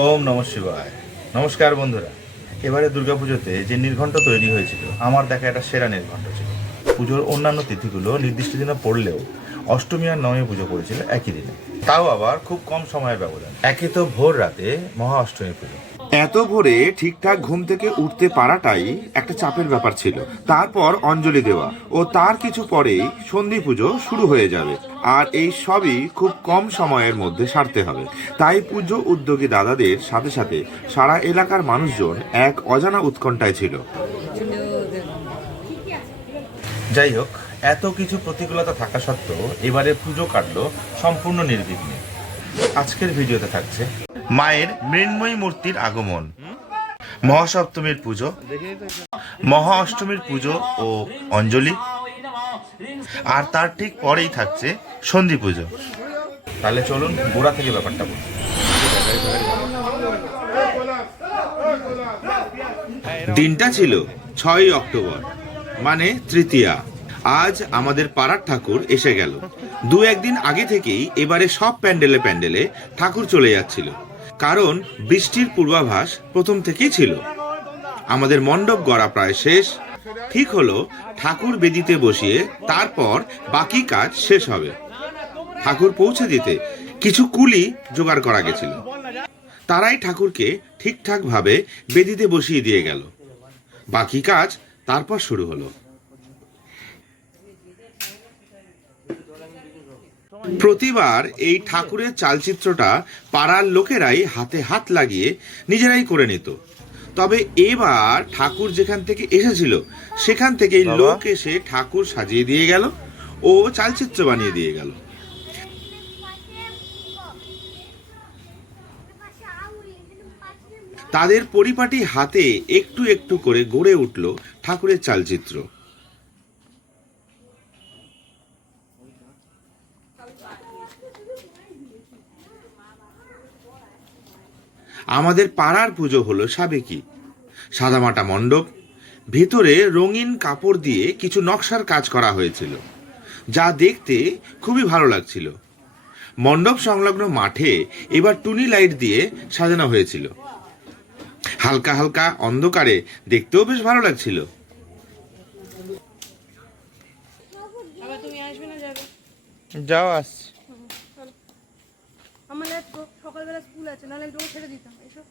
ওম নম শিবায়। নমস্কার বন্ধুরা। এবারে দুর্গা পুজোতে যে নির্ঘণ্ট তৈরি হয়েছিল, আমার দেখা একটা সেরা নির্ঘণ্ট ছিল। পুজোর অন্যান্য তিথিগুলো নির্দিষ্ট দিনে পড়লেও অষ্টমী আর নবমী পুজো করেছিল একই দিনে। তাও আবার খুব কম সময়ের ব্যবধান। একে তো ভোর রাতে মহা অষ্টমী পুজো। এত ভোরে ঠিকঠাক ঘুম থেকে উঠতে পারাটাই একটা চাপের ব্যাপার ছিল। তারপর অঞ্জলি দেওয়া ও তার কিছু পরেই সন্ধি পুজো শুরু হয়ে যাবে। আর এই সবই খুব কম সময়ের মধ্যে সারতে হবে। তাই পুজো উদ্যোগী দাদাদের সাথে সাথে সারা এলাকার মানুষজন এক অজানা উৎকণ্ঠায় ছিল। যাই হোক, এত কিছু প্রতিকূলতা থাকা সত্ত্বেও এবারে পুজো কাটলো সম্পূর্ণ নির্বিঘ্নে। আজকের ভিডিওতে থাকছে। মায়ের মৃন্ময়ী মূর্তির আগমন। মহাসপ্তমীর পুজো মহা অষ্টমীর পুজো ও অঞ্জলি। আর তার ঠিক পরেই থাকছে সন্ধি পুজো। তাহলে চলুন গোড়া থেকে ব্যাপারটা বলি। দিনটা ছিল ছয়ই অক্টোবর মানে তৃতীয়া। আজ আমাদের পাড়ার ঠাকুর এসে গেল। দু একদিন আগে থেকেই এবারে সব প্যান্ডেলে প্যান্ডেলে ঠাকুর চলে যাচ্ছিল। কারণ বৃষ্টির পূর্বাভাস প্রথম থেকেই ছিল। আমাদের মণ্ডপ গড়া প্রায় শেষ। ঠিক হলো, ঠাকুর বেদিতে বসিয়ে তারপর বাকি কাজ শেষ হবে। ঠাকুর পৌঁছে দিতে কিছু কুলি জোগাড় করা গেছিল। তারাই ঠাকুরকে ঠিকঠাকভাবে বেদিতে বসিয়ে দিয়ে গেল। বাকি কাজ তারপর শুরু হলো। প্রতিবার এই ঠাকুরের চালচিত্রটা পাড়ার লোকেরাই হাতে হাত লাগিয়ে নিজেরাই করে নিত। তবে এবার ঠাকুর যেখান থেকে এসেছিল সেখান থেকেই? লোক এসে ঠাকুর সাজিয়ে দিয়ে গেল ও চালচিত্র বানিয়ে দিয়ে গেল। তাদের পরিপাটি হাতে একটু একটু করে গড়ে উঠল ঠাকুরের চালচিত্র। আমাদের পাড়ার পুজো হলো সাবেকি। সাদামাটা মণ্ডপ ভেতরে রঙিন কাপড় দিয়ে কিছু নকশার কাজ করা হয়েছিল যা দেখতে খুবই ভালো লাগছিল। মণ্ডপ সংলগ্ন মাঠে এবার টুনি লাইট দিয়ে সাজানো হয়েছিল। হালকা হালকা অন্ধকারে দেখতেও বেশ ভালো লাগছিল। আবার তুমি আসবে না যাবে? যাও আসছি। আমার লেট সকালবেলা স্কুল আছে, নাহলে একটু ছেড়ে দিতাম। এসো।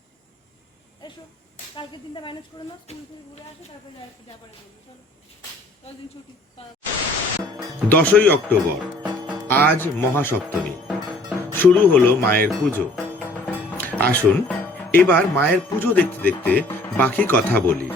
এসো। কালকে দিনটা ম্যানেজ করে নাও স্কুল থেকে ঘুরে আসো, তারপরে যা- পারে করবে, চলো। দিন ছুটি দশই অক্টোবর, আজ মহাসপ্তমী। শুরু হলো মায়ের পুজো। আসুন, এবার মায়ের পুজো দেখতে দেখতে বাকি কথা বলি।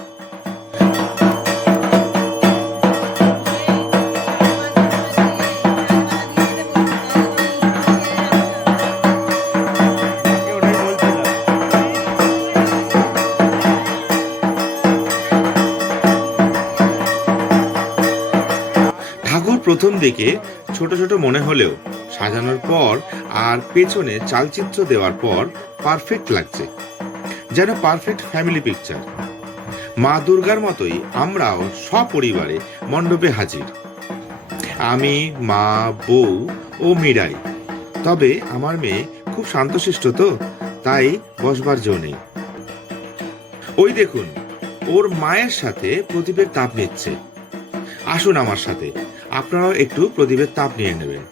প্রথম দিকে ছোট ছোট মনে হলেও সাজানোর পর আর পেছনে চালচিত্র দেওয়ার পর পারফেক্ট লাগছে। যেন পারফেক্ট ফ্যামিলি পিকচার মা দুর্গার মতোই আমরাও সপরিবারে মণ্ডপে হাজির। আমি, মা, বউ ও মিরাই। তবে আমার মেয়ে খুব শান্তশিষ্ট তো, তাই বসবার জো নেই। ওই দেখুন, ওর মায়ের সাথে প্রদীপের তাপ নিচ্ছে। আসুন আমার সাথে আপনারাও একটু প্রদীপের তাপ নিয়ে নেবেন।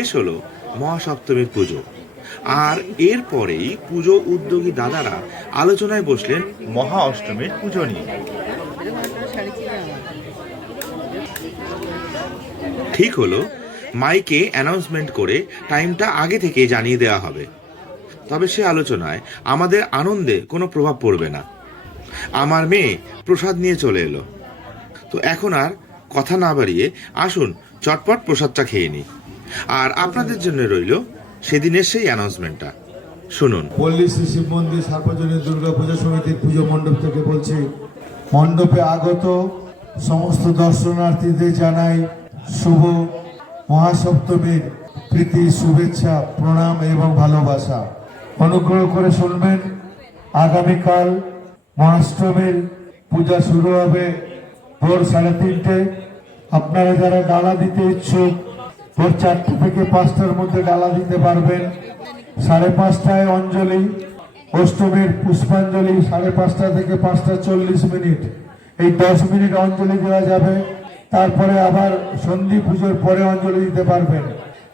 শেষ হলো মহাসপ্তমীর পুজো। আর এরপরেই পুজো উদ্যোগী দাদারা আলোচনায় বসলেন মহা অষ্টমীর পুজো নিয়ে। ঠিক হলো, মাইকে অ্যানাউন্সমেন্ট করে টাইমটা আগে থেকে জানিয়ে দেওয়া হবে। তবে সে আলোচনায় আমাদের আনন্দে কোনো প্রভাব পড়বে না। আমার মেয়ে প্রসাদ নিয়ে চলে এলো। তো এখন আর কথা না বাড়িয়ে আসুন, চটপট প্রসাদটা খেয়ে নিই। আর আপনাদের জন্য রইল সেদিনের সেই অ্যানাউন্সমেন্টটা শুনুন। পল্লী শ্রী শিব মন্দির সার্বজনীন দুর্গা পুজো সমিতির পুজো মণ্ডপ থেকে বলছি, মণ্ডপে আগত সমস্ত দর্শনার্থীদের জানাই শুভ মহাসপ্তমীর প্রীতি, শুভেচ্ছা, প্রণাম এবং ভালোবাসা। অনুগ্রহ করে শুনবেন, আগামীকাল মহাষ্টমীর পূজা শুরু হবে ভোর সাড়ে তিনটে। আপনারা যারা ডালা দিতে ইচ্ছুক ভোর চারটে থেকে পাঁচটার মধ্যে ডালা দিতে পারবেন। সাড়ে পাঁচটায় অঞ্জলি, অষ্টমীর পুষ্পাঞ্জলি, সাড়ে পাঁচটা থেকে পাঁচটা চল্লিশ মিনিট। এই দশ মিনিট অঞ্জলি দেওয়া যাবে। তারপরে আবার সন্ধি পুজোর পরে অঞ্জলি দিতে পারবেন।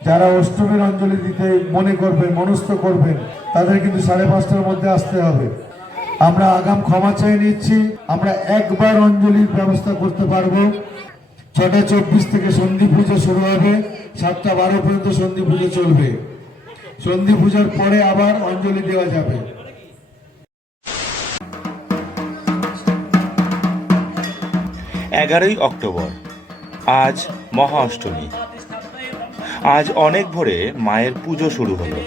যারা অষ্টমীর অঞ্জলি দিতে মনে করবেন, মনস্থ করবেন, তাদের কিন্তু সাড়ে পাঁচটার মধ্যে আসতে হবে। আমরা আগাম ক্ষমা চেয়ে নিচ্ছি। আমরা একবার অঞ্জলির ব্যবস্থা করতে পারব। ছটা চব্বিশ থেকে সন্ধি পুজো শুরু হবে। সাতটা বারো পর্যন্ত সন্ধি পুজো চলবে। সন্ধি পুজোর পরে আবার অঞ্জলি দেওয়া যাবে। এগারোই অক্টোবর, আজ মহা অষ্টমী আজ অনেক ভোরে মায়ের পুজো শুরু হলো।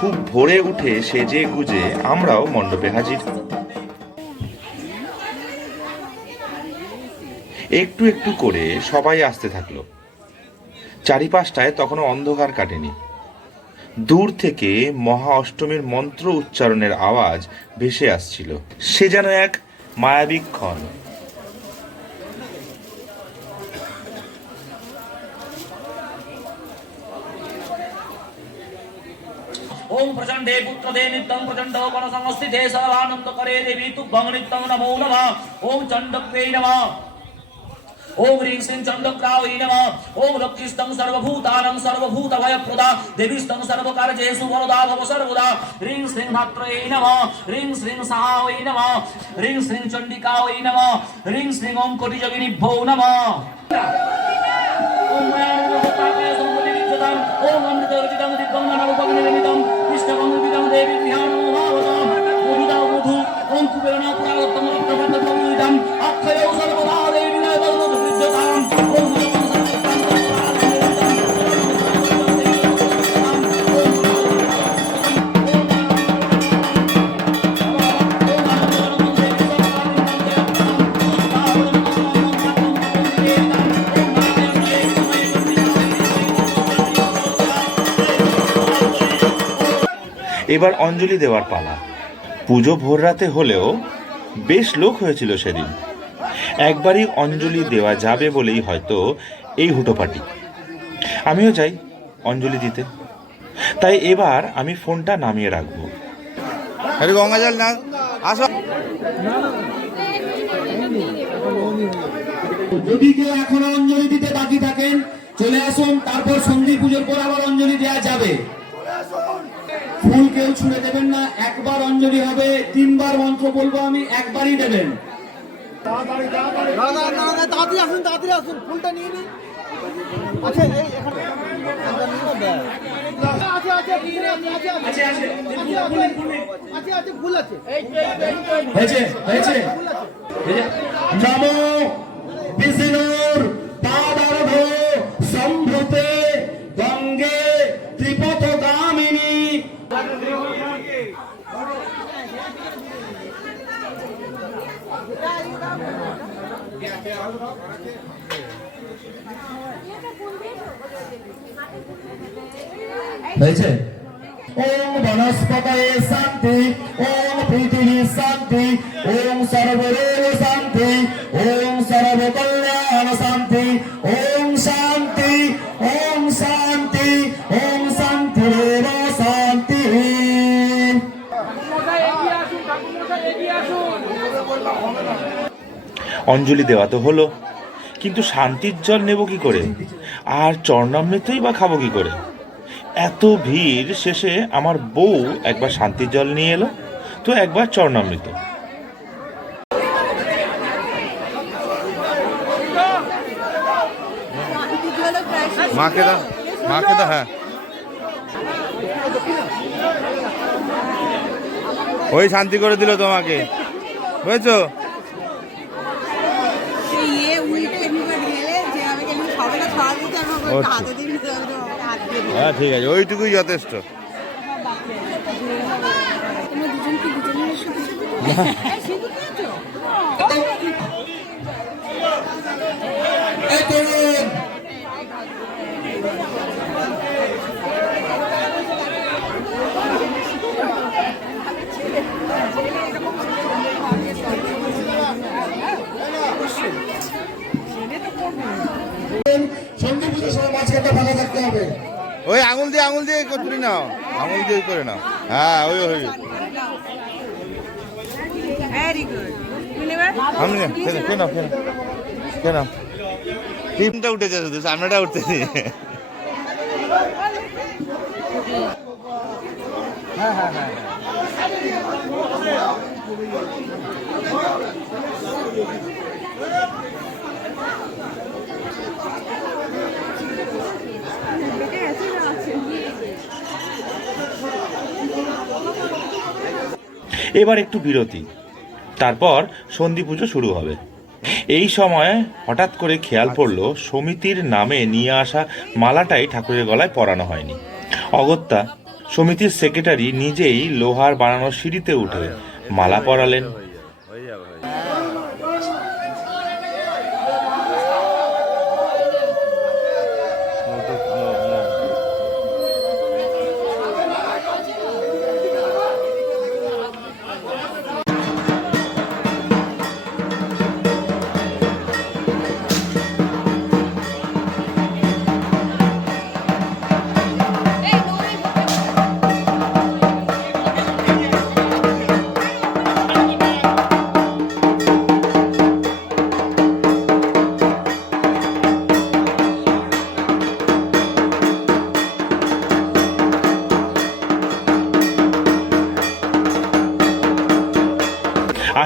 খুব ভোরে উঠে সেজে গুজে আমরাও মণ্ডপে হাজির। একটু একটু করে সবাই আসতে থাকল। চারিপাশটায় তখনও অন্ধকার কাটেনি। দূর থেকে মহা অষ্টমীর মন্ত্র উচ্চারণের আওয়াজ ভেসে আসছিল। সে যেন এক মায়াবী ক্ষণ। ओम प्रचंडे पुत्रदे नित्यं प्रचंडो वनसंस्थिते सर्वानंद करे देवी तुभ्यं नित्यं नमो नमः। ओम चंडक्वे नमः। ओम ह्रीं श्रीं चंडक्रावै नमः। ओम लक्ष्मीस्तं सर्वभूतानां सर्वभूतभयप्रदा। देवीस्तं सर्वकार्येषु वरदा भव सर्वदा। ह्रीं श्रीं धात्रये नमः। ह्रीं श्रीं सहावै नमः। ह्रीं श्रीं चण्डिकावै नमः। ह्रीं श्रीं ओम कोटिजगिनिभ्यो नमः। ओम अमृतरुचितं दिव्यं नवभग्निनिमितं कृष्णगङ्गितं देवी ध्यानो भावताम् मोहिता मधु ओम कुबेरना पुरावत्तम रत्नबन्धकविदम् अक्षयो सर्वदा এবার অঞ্জলি দেওয়ার পালা। পুজো ভোর রাতে হলেও বেশ লোক হয়েছিল সেদিন। একবারই অঞ্জলি দেওয়া যাবে বলেই হয়তো এই হুটোপাটি। আমিও যাই অঞ্জলি দিতে। তাই এবার আমি ফোনটা নামিয়ে রাখব। গঙ্গা জল না আসো। যদি কেউ এখনও অঞ্জলি দিতে বাকি থাকেন চলে আসুন তারপর সন্ধি পুজোর পর আবার অঞ্জলি দেওয়া যাবে। ফুল কেউ ছুঁড়ে দেবেন না একবার অঞ্জলি হবে তিনবার মন্ত্র বলব আমি একবারই দেবেন। না না না না তাড়াতাড়ি আসুন তাড়াতাড়ি আসুন ফুলটা নিয়ে নিন। আচ্ছা এই এখানে ফুলটা নিয়ে হয়েছে? ওম বনস্পতয়ে শান্তি ওম পৃথিবী শান্তি ওম সর্বদেব শান্তি ওম সর্বকল্যাণ শান্তি ওম অঞ্জলি দেওয়া তো হলো। কিন্তু শান্তির জল নেব কি করে? আর চরণামৃতই বা খাব কি করে? এত ভিড় শেষে আমার বউ একবার শান্তির জল নিয়ে এলো, তো একবার চরণামৃত। মাকে দাও মাকে দাও হ্যাঁ। ওই শান্তি করে দিল তোমাকে। বুঝেছ সেই ইয়ে উল্টে এমনিবার গেলে যে আমাকে এমনি খাবারটা খাওয়া দিতে আমি ওকে আচ্ছা। হাতে দিয়ে দিতে হবে আমাকে হাত দিয়ে দিতে হ্যাঁ ঠিক আছে ওইটুকুই যথেষ্ট। তোমরা দুজন কি দুজনের সাথে সাথে সিঁদুর দিয়েছ এই তরুণ সন্ধি পুজোর সময় মাঝখানটা ফাঁকা থাকতে হবে ওই আঙুল দিয়ে আঙুল দিয়ে করি নাও। আঙুল দিয়ে করে নাও। হ্যাঁ ওই ওই। হ্যাঁ আমি কেন কেন কেন টিমটা উঠেছে শুধু সামনেটা উঠতেছি এবার একটু বিরতি। তারপর সন্ধি পুজো শুরু হবে। এই সময় হঠাৎ করে খেয়াল পড়ল, সমিতির নামে নিয়ে আসা মালাটাই ঠাকুরের গলায় পরানো হয়নি। অগত্যা, সমিতির সেক্রেটারি নিজেই লোহার বানানো সিঁড়িতে উঠে মালা পরালেন।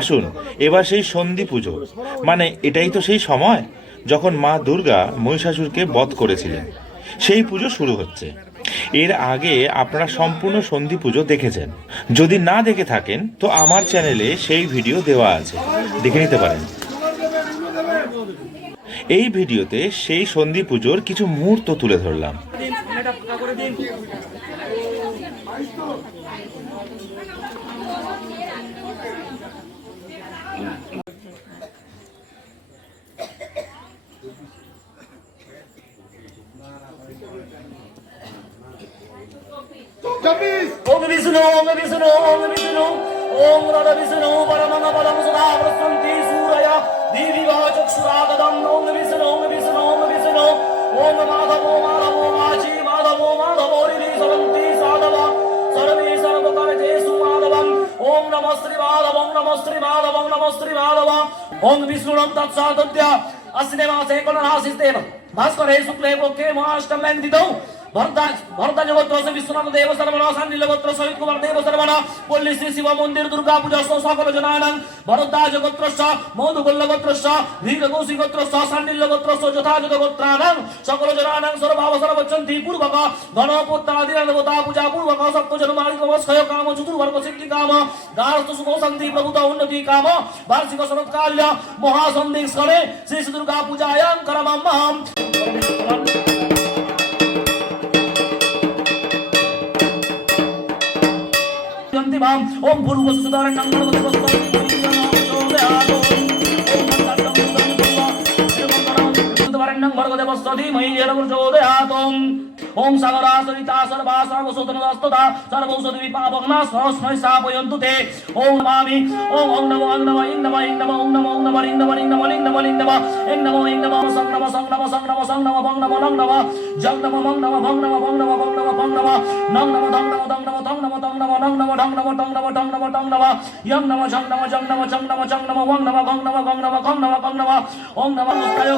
আসুন, এবার সেই সন্ধি পুজো। মানে এটাই তো সেই সময় যখন মা দুর্গা মহিষাসুরকে বধ করেছিলেন। সেই পুজো শুরু হচ্ছে। এর আগে আপনারা সম্পূর্ণ সন্ধি পুজো দেখেছেন। যদি না দেখে থাকেন, তো আমার চ্যানেলে সেই ভিডিও দেওয়া আছে। দেখে নিতে পারেন। এই ভিডিওতে সেই সন্ধি পুজোর কিছু মুহূর্ত তুলে ধরলাম। ओम विष्णु ओम विष्णु ओम विष्णु ओम रद विष्णु परमंग पदम सदा प्रसन्ति सूरय दीविवा चक्षुरागदम ओम विष्णु ओम विष्णु ओम विष्णु ओम माधवो माधवो माची माधवो माधवो रिलि सरन्ति साधव ওং নম শ্রীমাল ওং নম শ্রীমাল ওং নম শ্রীমাল ওং বিষ্ণুরম তৎসাদত্য অশ্নে মাসে কোন রাশিস্তে ভাস্করে শুক্লে পক্ষে মহাষ্টমেন্দিতৌ ಭರತ ಭರತ ಜಗತ್ರೋತ್ಸವ ವಿಶ್ವನಾಮ ದೇವಸ್ಥಾನ ಬಣ ಸಾಂಡಿಲ್ಯ ಗೋತ್ರ ಸಂಯುಕ್ತ ಕುಮಾರ ದೇವಸ್ಥಾನ ಬಣ ಪೊಲ್ಲಿ ಶ್ರೀ ಶಿವ ಮಂದಿರ ದುರ್ಗಾ ಪೂಜೋತ್ಸವ ಸಕಲ ಜನಾನಂದ ಭರತ ಜಗತ್ರೋತ್ಸವ ಮೌದು ಗೊಲ್ಲ ಗೋತ್ರೋತ್ಸವ ವೀರ ಗೌಸಿ ಗೋತ್ರೋತ್ಸವ ಸಾಂಡಿಲ್ಯ ಗೋತ್ರೋತ್ಸವ ಜಥಾಜುತ ಗೋತ್ರಾನಂದ ಸಕಲ ಜನಾನಂದ ಸರ್ವಾವ ಸರ್ವಚಂತಿ ಪೂರ್ವಕ ಧನಪುತ್ರ ಆದಿ ದೇವತಾ ಪೂಜಾ ಪೂರ್ವಕ ಸಪ್ತ ಜನ್ಮಾದಿ ಕಮಸ್ಕಯ ಕಾಮ ಚತುರ್ವರ್ಗ ಸಿದ್ಧಿ ಕಾಮ ಗಾರಸ್ತು ಸುಖೋ ಸಂತಿ ಪ್ರಭುತ ಉನ್ನತಿ ಕಾಮ ವಾರ್ಷಿಕ ಶರತ್ಕಾಲ್ಯ ಮಹಾಸಂಧಿಸ್ಕರೆ ಶ್ರೀ ದುರ್ಗಾ ಪೂಜಾಯಂ ಕರಮಂ ಮಹಾಂ മാം ഓം പൂർവസുധാരണം ം വരണ്ണം വർഗദേവസ്വതി മൈ ജലവൃഷോദയാതോം ওম সাগরা সরিতা সর্বা সর্বসুতনস্ততা সর্বৌষধি বিপাবগ্না সহস্রয় সাপয়ন্তু তে ওম নমামি, ওম ওম নমো ওম নমো, ইং নমো ইং নমো, ওম নমো ওম নমো, ইং নমো ইং নমো ইং নমো ইং নমো ইং নমো ইং নমো, সং নমো সং নমো সং নমো সং নমো, ভং নমো লং নমো, জং নমো, মং নমো, ভং নমো ভং নমো ভং নমো ভং নমো, নং নমো, ধং নমো ধং নমো ধং নমো ধং নমো, নং নমো ঢং নমো টং নমো টং নমো টং নমো, ইয়ং নমো ঝং নমো, জং নমো চং নমো চং নমো ওং নমো, গং নমো গং নমো গং নমো গং নমো ওং নমো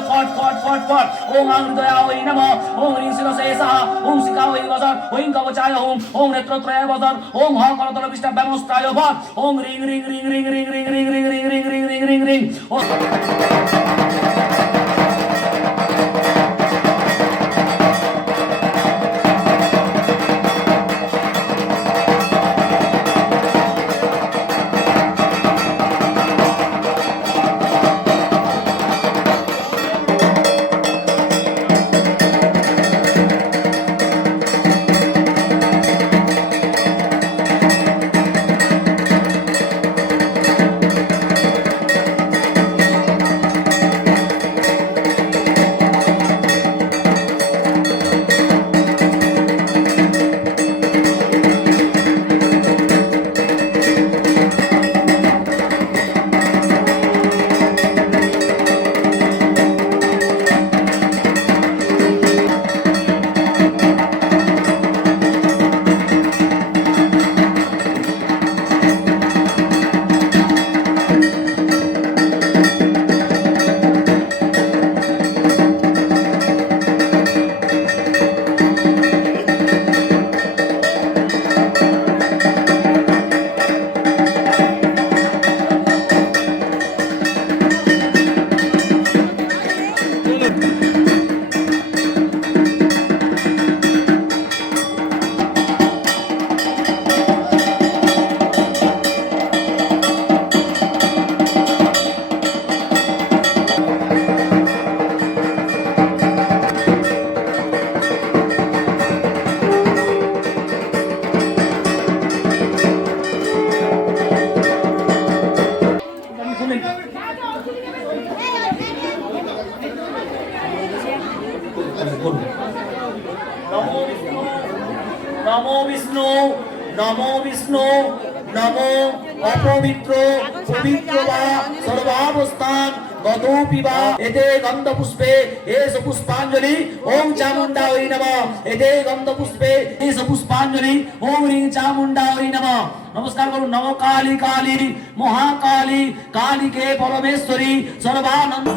ফট ফট ফট ফট ওং আং হৃদয়া ওই নমো ওং হ্রিং শির শেষা ওং শিকা ওই বজর ওং কবচায় ওম ওং নেত্রত্রয় বজর ওম হ করতল বিষ্টা ব্যামস্ত্রায় ভট ওম রিং রিং রিং রিং রিং রিং রিং রিং রিং রিং রিং রিং রিং রিং ওং এতে গন্ধ পুষ্পে এস পুষ্পাঞ্জলি ওম চামুন্ডা হরি নম। এতে গন্ধ পুষ্পে এস পুষ্পাঞ্জলি ওম রিং চামুন্ডা হরি নম। নমস্কার করুন, নম কালী কালী, মহাকালী, কালীকে পরমেশ্বরী, সর্বানন্দ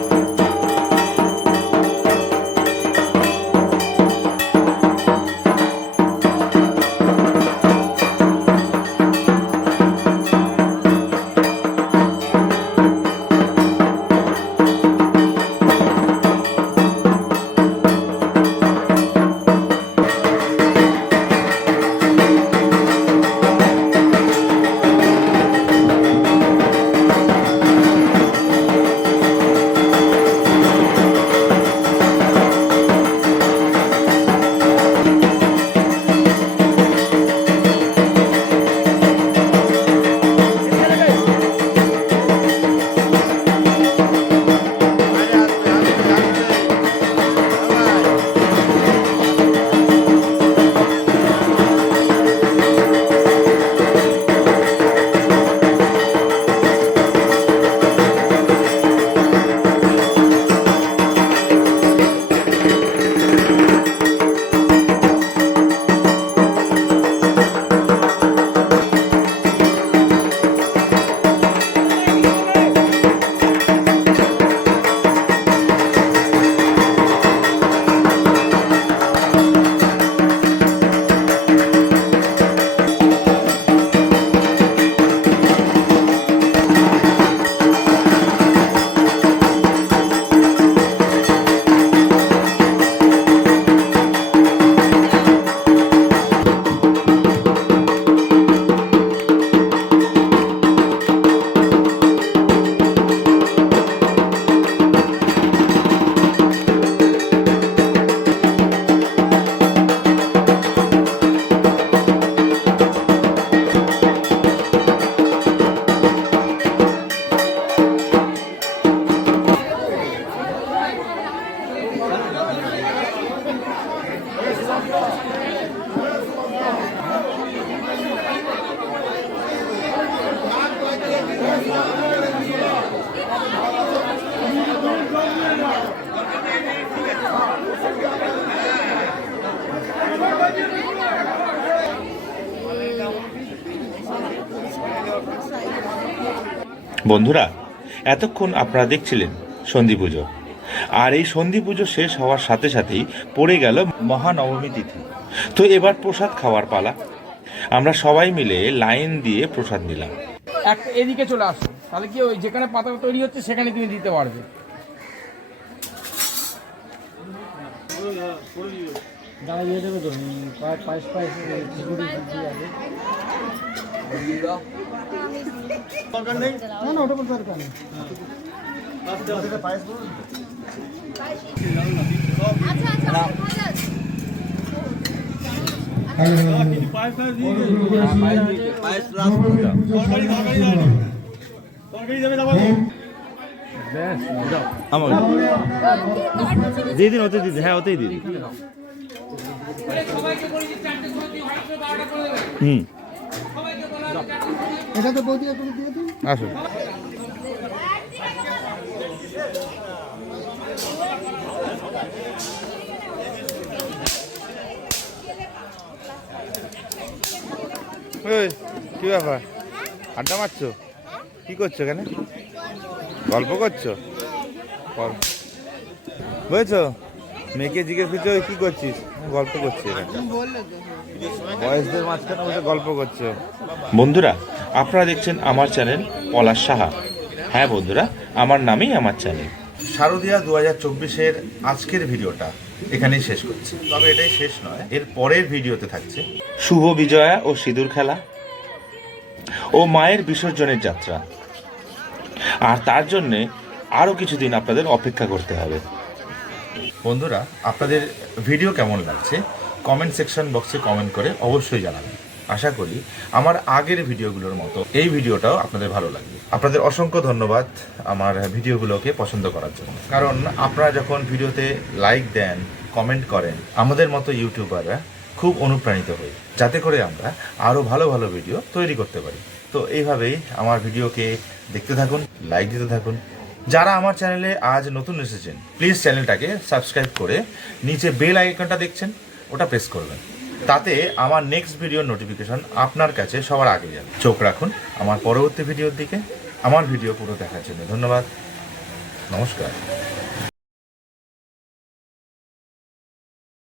বন্ধুরা এতক্ষণ আপনারা দেখছিলেন সন্ধি পুজো। আর এই সন্ধি পুজো শেষ হওয়ার সাথে সাথেই পড়ে গেল মহানবমী তিথি। তো এবার প্রসাদ খাওয়ার পালা। আমরা সবাই মিলে লাইন দিয়ে প্রসাদ নিলাম। এক এদিকে চলে আসো তাহলে কি ওই যেখানে পাতা তৈরি হচ্ছে সেখানে তুমি দিতে পারবে। না না দিন ওতে দিদি হ্যাঁ ওতেই দিদি হুম। এটা তো বৌদি একটু দিয়ে দিন। আসুন। ওই কি ব্যাপার? আড্ডা মারছো? কি করছ এখানে? গল্প করছ? গল্প বুঝেছ মেয়েকে জিজ্ঞেস করছ "ওই কি করছিস? গল্প করছি বয়সদের মাঝখানে বসে গল্প করছ। বন্ধুরা আপনারা দেখছেন আমার চ্যানেল পলাশ সাহা। হ্যাঁ বন্ধুরা আমার নামেই আমার চ্যানেল। শারদীয়া দু হাজার চব্বিশের আজকের ভিডিওটা এখানেই শেষ করছি। তবে এটাই শেষ নয় এর পরের ভিডিওতে থাকছে। শুভ বিজয়া ও সিঁদুর খেলা ও মায়ের বিসর্জনের যাত্রা। আর তার জন্যে আরও কিছুদিন আপনাদের অপেক্ষা করতে হবে। বন্ধুরা, আপনাদের ভিডিও কেমন লাগছে? কমেন্ট সেকশন বক্সে কমেন্ট করে অবশ্যই জানাবেন। আশা করি আমার আগের ভিডিওগুলোর মতো এই ভিডিওটাও আপনাদের ভালো লাগবে। আপনাদের অসংখ্য ধন্যবাদ আমার ভিডিওগুলোকে পছন্দ করার জন্য। কারণ আপনারা যখন ভিডিওতে লাইক দেন কমেন্ট করেন, আমাদের মতো ইউটিউবাররা খুব অনুপ্রাণিত হই। যাতে করে আমরা আরও ভালো ভালো ভিডিও তৈরি করতে পারি। তো এইভাবেই আমার ভিডিওকে দেখতে থাকুন লাইক দিতে থাকুন যারা আমার চ্যানেলে আজ নতুন এসেছেন প্লিজ চ্যানেলটাকে সাবস্ক্রাইব করে নিচে বেল আইকনটা দেখছেন, ওটা প্রেস করবেন। তাতে আমার নেক্সট ভিডিওর নোটিফিকেশন আপনার কাছে সবার আগে যাবে। চোখ রাখুন আমার পরবর্তী ভিডিওর দিকে। আমার ভিডিও পুরো দেখার জন্য ধন্যবাদ। নমস্কার।